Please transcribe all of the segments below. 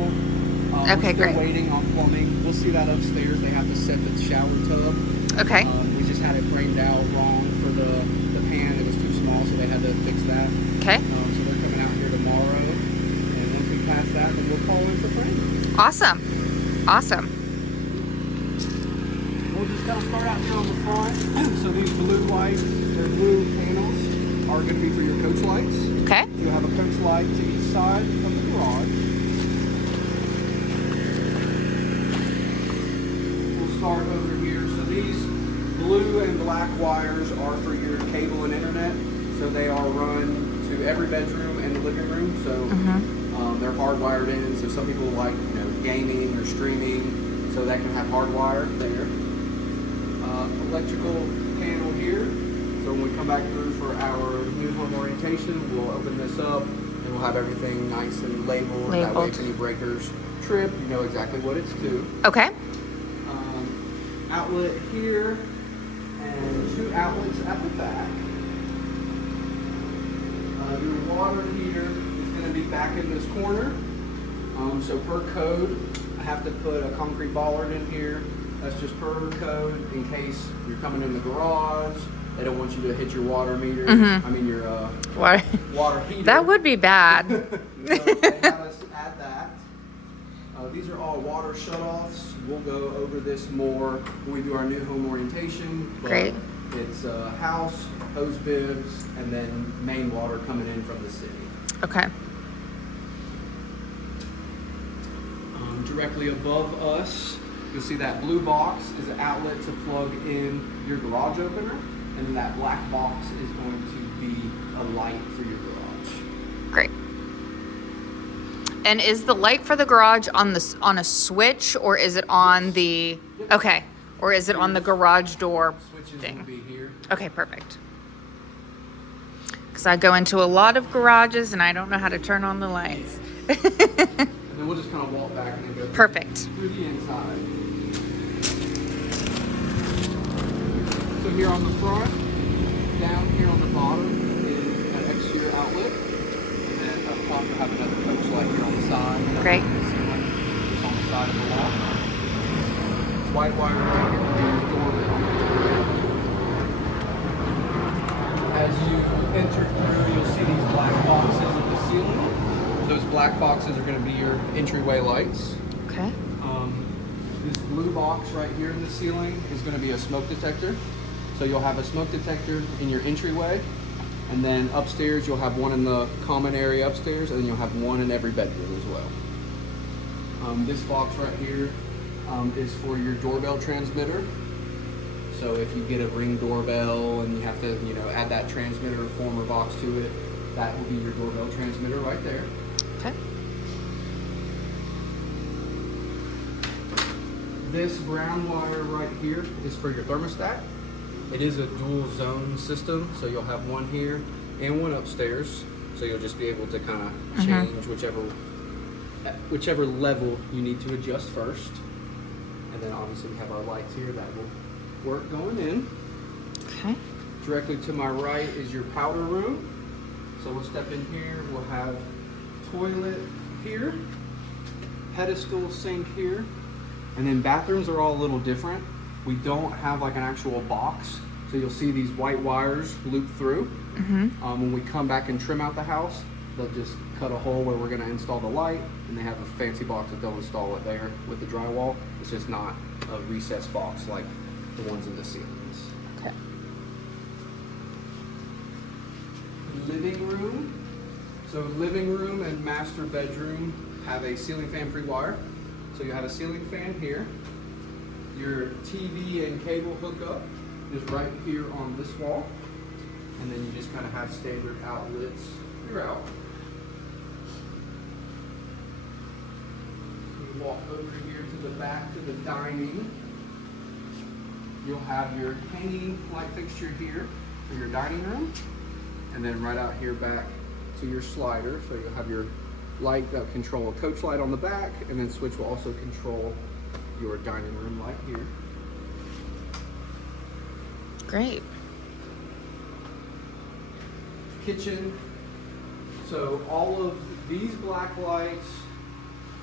electrical. Okay, we're still great. waiting on plumbing. We'll see that upstairs. They have to set the shower tub. Okay. We just had it framed out wrong for the pan. It was too small, so they had to fix that. Okay. So they're coming out here tomorrow. And once we pass that, then we'll call in for framing. Awesome. Awesome. We'll just kind of start out here on the front. So these blue lights, or blue panels, are going to be for your coach lights. Okay. You'll have a coach light to each side of the garage. We'll start over here. So these blue and black wires are for your cable and internet. So they are run to every bedroom and the living room. So they're hardwired in. So some people like gaming or streaming, so that can have hardwire there. Electrical panel here. So when we come back through for our new home orientation, we'll open this up and we'll have everything nice and labeled. That way, if any breakers trip, you know exactly what it's to. Okay. Outlet here and 2 outlets at the back. Your water heater is going to be back in this corner. So per code, I have to put a concrete bollard in here. That's just per code in case you're coming in the garage. They don't want you to hit your water meter. I mean your water heater. That would be bad. So they have us add that. These are all water shutoffs. We'll go over this more when we do our new home orientation. Great. It's house, hose bibs, and then main water coming in from the city. Okay. Directly above us, you'll see that blue box is an outlet to plug in your garage opener, and then that black box is going to be a light for your garage. Great. And is the light for the garage on a switch, or is it on the okay, or is it on the garage door Switches thing? will be here. Okay, perfect. Because I go into a lot of garages and I don't know how to turn on the lights. And then we'll just kind of walk back and then go Perfect. through the inside. So here on the front, down here on the bottom is an exterior outlet. And then up top you'll have another coach light here on the side. Great. Just on the side of the wall. It's white wire right here to the doorbell. As you enter through, you'll see these black boxes at the ceiling. Those black boxes are going to be your entryway lights. Okay. This blue box right here in the ceiling is going to be a smoke detector. So you'll have a smoke detector in your entryway, and then upstairs you'll have one in the common area upstairs, and then you'll have one in every bedroom as well. This box right here is for your doorbell transmitter. So if you get a Ring doorbell and you have to, add that transmitter former box to it, that will be your doorbell transmitter right there. Okay. This brown wire right here is for your thermostat. It is a dual zone system, so you'll have one here and one upstairs. So you'll just be able to kind of change whichever level you need to adjust first. And then obviously we have our lights here that will work going in. Okay. Directly to my right is your powder room. So we'll step in here, we'll have toilet here, pedestal sink here, and then bathrooms are all a little different. We don't have like an actual box, so you'll see these white wires loop through. When we come back and trim out the house, they'll just cut a hole where we're going to install the light, and they have a fancy box that they'll install it there with the drywall. It's just not a recessed box like the ones in the ceilings. Okay. Living room. So living room and master bedroom have a ceiling fan pre-wire. So you have a ceiling fan here. Your TV and cable hookup is right here on this wall. And then you just kind of have standard outlets throughout. You walk over here to the back to the dining. You'll have your hanging light fixture here for your dining room. And then right out here back to your slider. So you'll have your light that will control a coach light on the back, and then switch will also control your dining room light here. Great. Kitchen. So all of these black lights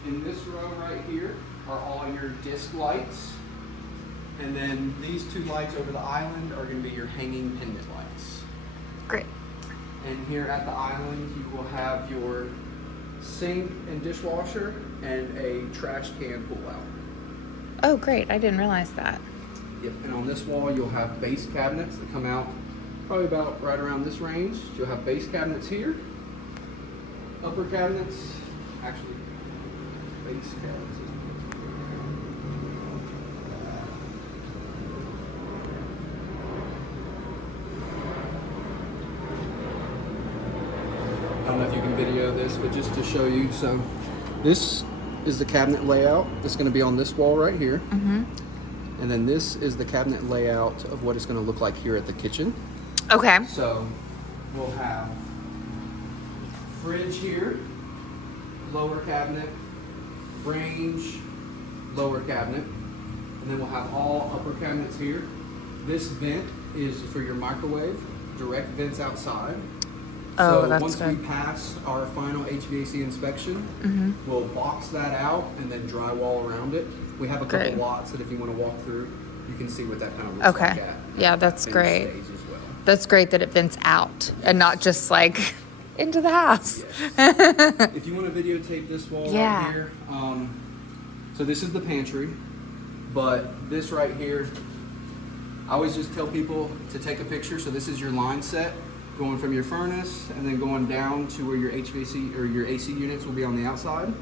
in this row right here are all your disc lights. And then these two lights over the island are going to be your hanging pendant lights. Great. And here at the island, you will have your sink and dishwasher and a trash can pull out. Oh, great. I didn't realize that. Yep. And on this wall, you'll have base cabinets that come out probably about right around this range. You'll have base cabinets here, upper cabinets, actually base cabinets. I don't know if you can video this, but just to show you, so this is the cabinet layout that's going to be on this wall right here. Mm-hmm. And then this is the cabinet layout of what it's going to look like here at the kitchen. Okay. So we'll have fridge here, lower cabinet, range, lower cabinet, and then we'll have all upper cabinets here. This vent is for your microwave, direct vents outside. Oh, So that's once good. we pass our final HVAC inspection, Mm-hmm. we'll box that out and then drywall around it. We have a couple Great. lots that if you want to walk through, you can see what that kind of looks Okay. like at Yeah, that that's finished great. stage as well. That's great that it vents out and not just like into the house. Yes. If you want to videotape this wall Yeah. right here, so this is the pantry, but this right here, I always just tell people to take a picture. So this is your line set going from your furnace and then going down to where your HVAC or your AC units will be on the outside.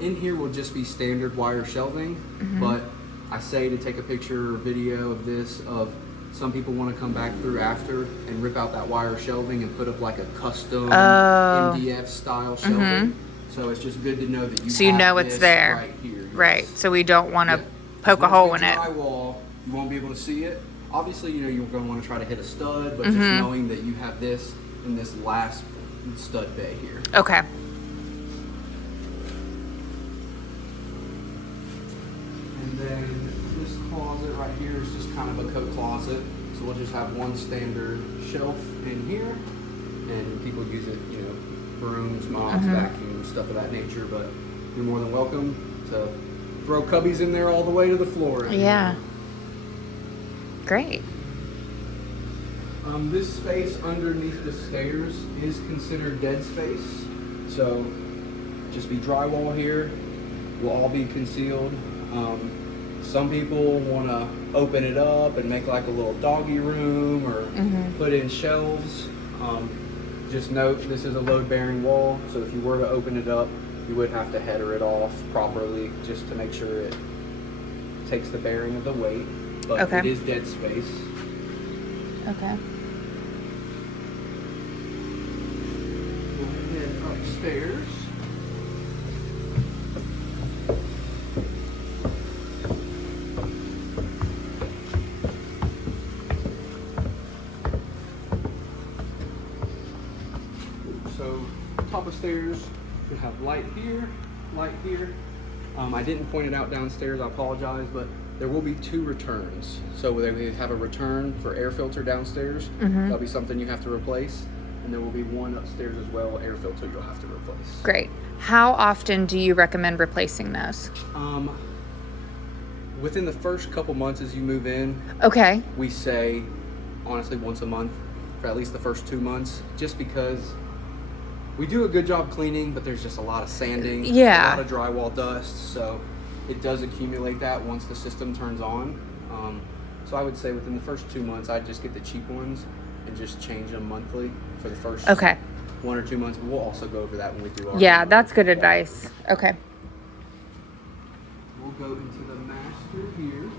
In here will just be standard wire shelving, but I say to take a picture or video of this. Of some people want to come back through after and rip out that wire shelving and put up like a custom MDF style shelving. So it's just good to know that you So you have know it's this there. right here. Right. Yes. So we don't want to Yeah. poke a Once hole we in it. drywall, you won't be able to see it. Obviously, you know you're going to want to try to hit a stud, but just knowing that you have this in this last stud bay here. Okay. And then this closet right here is just kind of a coat closet. So we'll just have one standard shelf in here, and people use it, you know, brooms, mops, vacuums, stuff of that nature. But you're more than welcome to throw cubbies in there all the way to the floor. Yeah. Great. This space underneath the stairs is considered dead space. So just be drywall here. Will all be concealed. Some people want to open it up and make like a little doggy room or put in shelves. Just note this is a load bearing wall, so if you were to open it up, you would have to header it off properly just to make sure it takes the bearing of the weight. But Okay. it is dead space. Okay. We'll head upstairs. So top of stairs, we have light here, light here. I didn't point it out downstairs, I apologize, but there will be 2 returns. So we have a return for air filter downstairs. That'll be something you have to replace. And there will be one upstairs as well, air filter you'll have to replace. Great. How often do you recommend replacing those? Within the first couple months as you move in, Okay. we say honestly once a month for at least the first 2 months, just because we do a good job cleaning, but there's just a lot of sanding, Yeah. a lot of drywall dust, so it does accumulate that once the system turns on. So I would say within the first 2 months, I'd just get the cheap ones and just change them monthly for the first Okay. 1 or 2 months. But we'll also go over that when we do our Yeah, that's good advice. Okay. We'll go into the master here.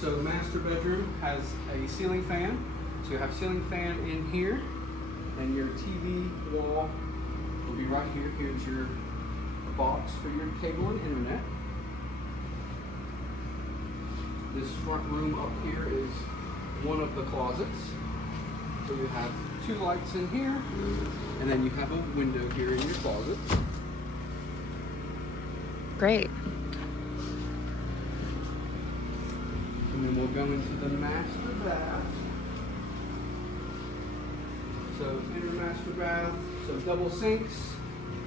So the master bedroom has a ceiling fan. So you have ceiling fan in here, and your TV wall will be right here. Here's your box for your cable and internet. This front room up here is one of the closets. So you have 2 lights in here, and then you have a window here in your closet. Great. And then we'll go into the master bath. So inner master bath, so double sinks,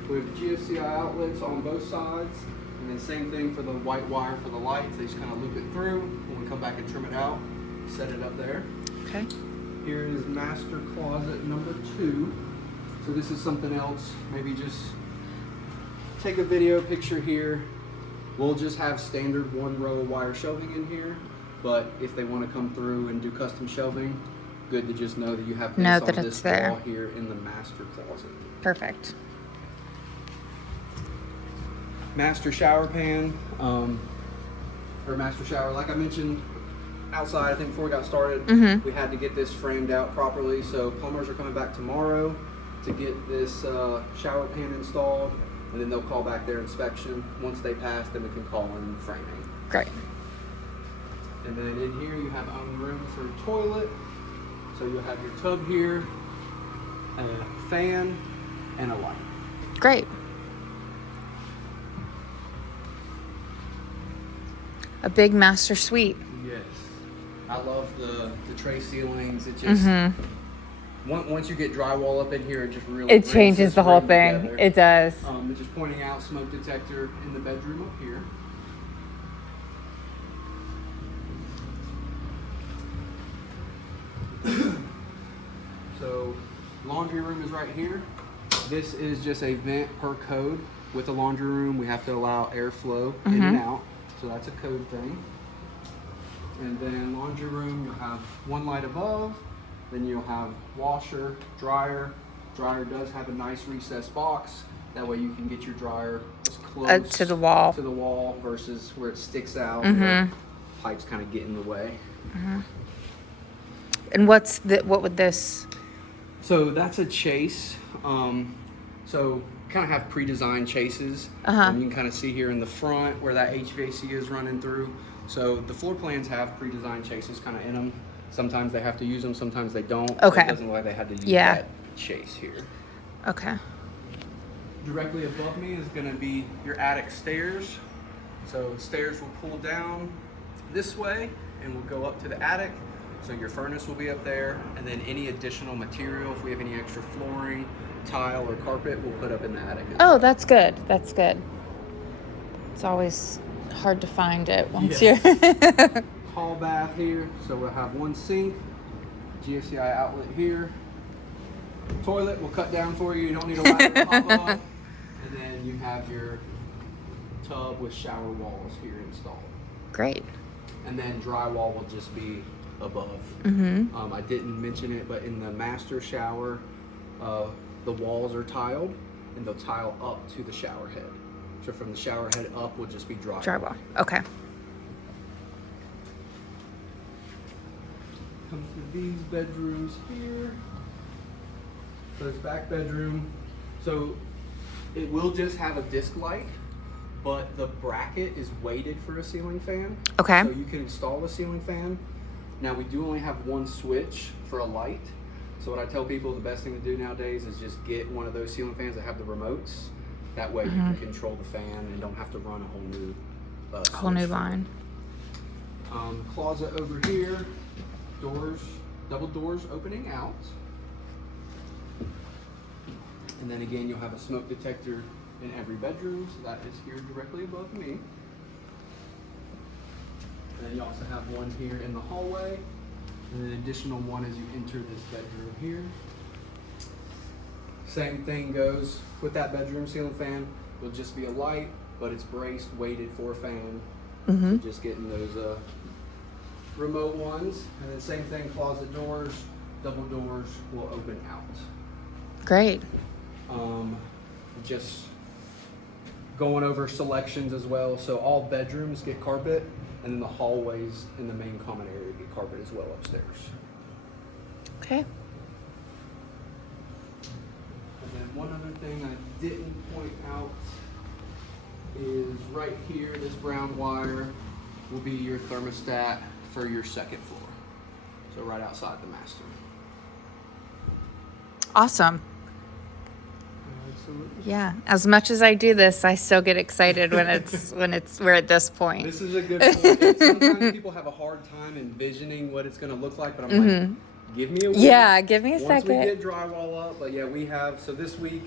with GFCI outlets on both sides. And then same thing for the white wire for the lights. They just kind of loop it through. When we come back and trim it out, set it up there. Okay. Here is master closet number 2. So this is something else. Maybe just take a video picture here. We'll just have standard 1-row wire shelving in here. But if they want to come through and do custom shelving, good to just know that you have this Know on that this it's there. wall here in the master closet. Perfect. Master shower pan, or master shower, like I mentioned outside, I think before we got started, we had to get this framed out properly. So plumbers are coming back tomorrow to get this shower pan installed, and then they'll call back their inspection. Once they pass, then we can call in framing. Great. And then in here you have own room for a toilet. So you'll have your tub here, a fan, and a light. Great. A big master suite. Yes. I love the tray ceilings. It just, once you get drywall up in here, it just really It brings changes this the whole room thing. together. It does. And just pointing out smoke detector in the bedroom up here. So laundry room is right here. This is just a vent per code. With the laundry room, we have to allow airflow in and out. So that's a code thing. And then laundry room, you'll have one light above. Then you'll have washer, dryer. Dryer does have a nice recessed box. That way you can get your dryer as close To the wall. to the wall versus where it sticks out. Where pipes kind of get in the way. And what would this? So that's a chase. So kind of have pre-designed chases. And you can kind of see here in the front where that HVAC is running through. So the floor plans have pre-designed chases kind of in them. Sometimes they have to use them, sometimes they don't. Okay. It doesn't look like they had to use that chase here. Okay. Directly above me is going to be your attic stairs. So the stairs will pull down this way and will go up to the attic. So your furnace will be up there, and then any additional material, if we have any extra flooring, tile, or carpet, we'll put up in the attic. Oh, that's good. That's good. It's always hard to find it once you're. Hall bath here, so we'll have one sink, GFCI outlet here. Toilet will cut down for you. You don't need a ladder to hop up. And then you have your tub with shower walls here installed. Great. And then drywall will just be above. I didn't mention it, but in the master shower, the walls are tiled, and they'll tile up to the shower head. So from the shower head up will just be drywall. Drywall. Okay. Comes to these bedrooms here. So this back bedroom. So it will just have a disc light, but the bracket is weighted for a ceiling fan. Okay. So you can install a ceiling fan. Now we do only have one switch for a light. So what I tell people the best thing to do nowadays is just get one of those ceiling fans that have the remotes. That way you can control the fan and don't have to run a whole new line. Closet over here, doors, double doors opening out. And then again, you'll have a smoke detector in every bedroom, so that is here directly above me. And then you also have one here in the hallway, and an additional one as you enter this bedroom here. Same thing goes with that bedroom ceiling fan. It'll just be a light, but it's braced, weighted for a fan. So just getting those remote ones. And then same thing, closet doors, double doors will open out. Great. Just going over selections as well. So all bedrooms get carpet, and then the hallways in the main common area get carpet as well upstairs. Okay. And then one other thing I didn't point out is right here, this brown wire will be your thermostat for your second floor. So right outside the master. Awesome. Absolutely. Yeah. As much as I do this, I still get excited when we're at this point. This is a good point. Sometimes people have a hard time envisioning what it's going to look like, but I'm like, give me a week. Yeah, give me a Once second. we get drywall up, but yeah, we have, so this week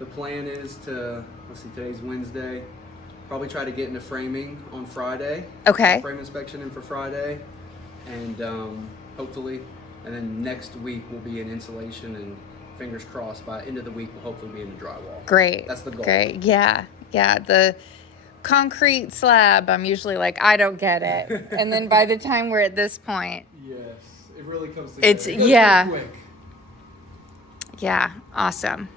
The plan is to, let's see, today's Wednesday, probably try to get into framing on Friday. Okay. Frame inspection in for Friday, and hopefully, and then next week will be in insulation, and fingers crossed by end of the week we'll hopefully be in the drywall. Great. That's the goal. Great. Yeah. Yeah. The concrete slab, I'm usually like, I don't get it. And then by the time we're at this point, Yes, it really comes together. it's, It goes yeah. pretty quick. Yeah. Awesome.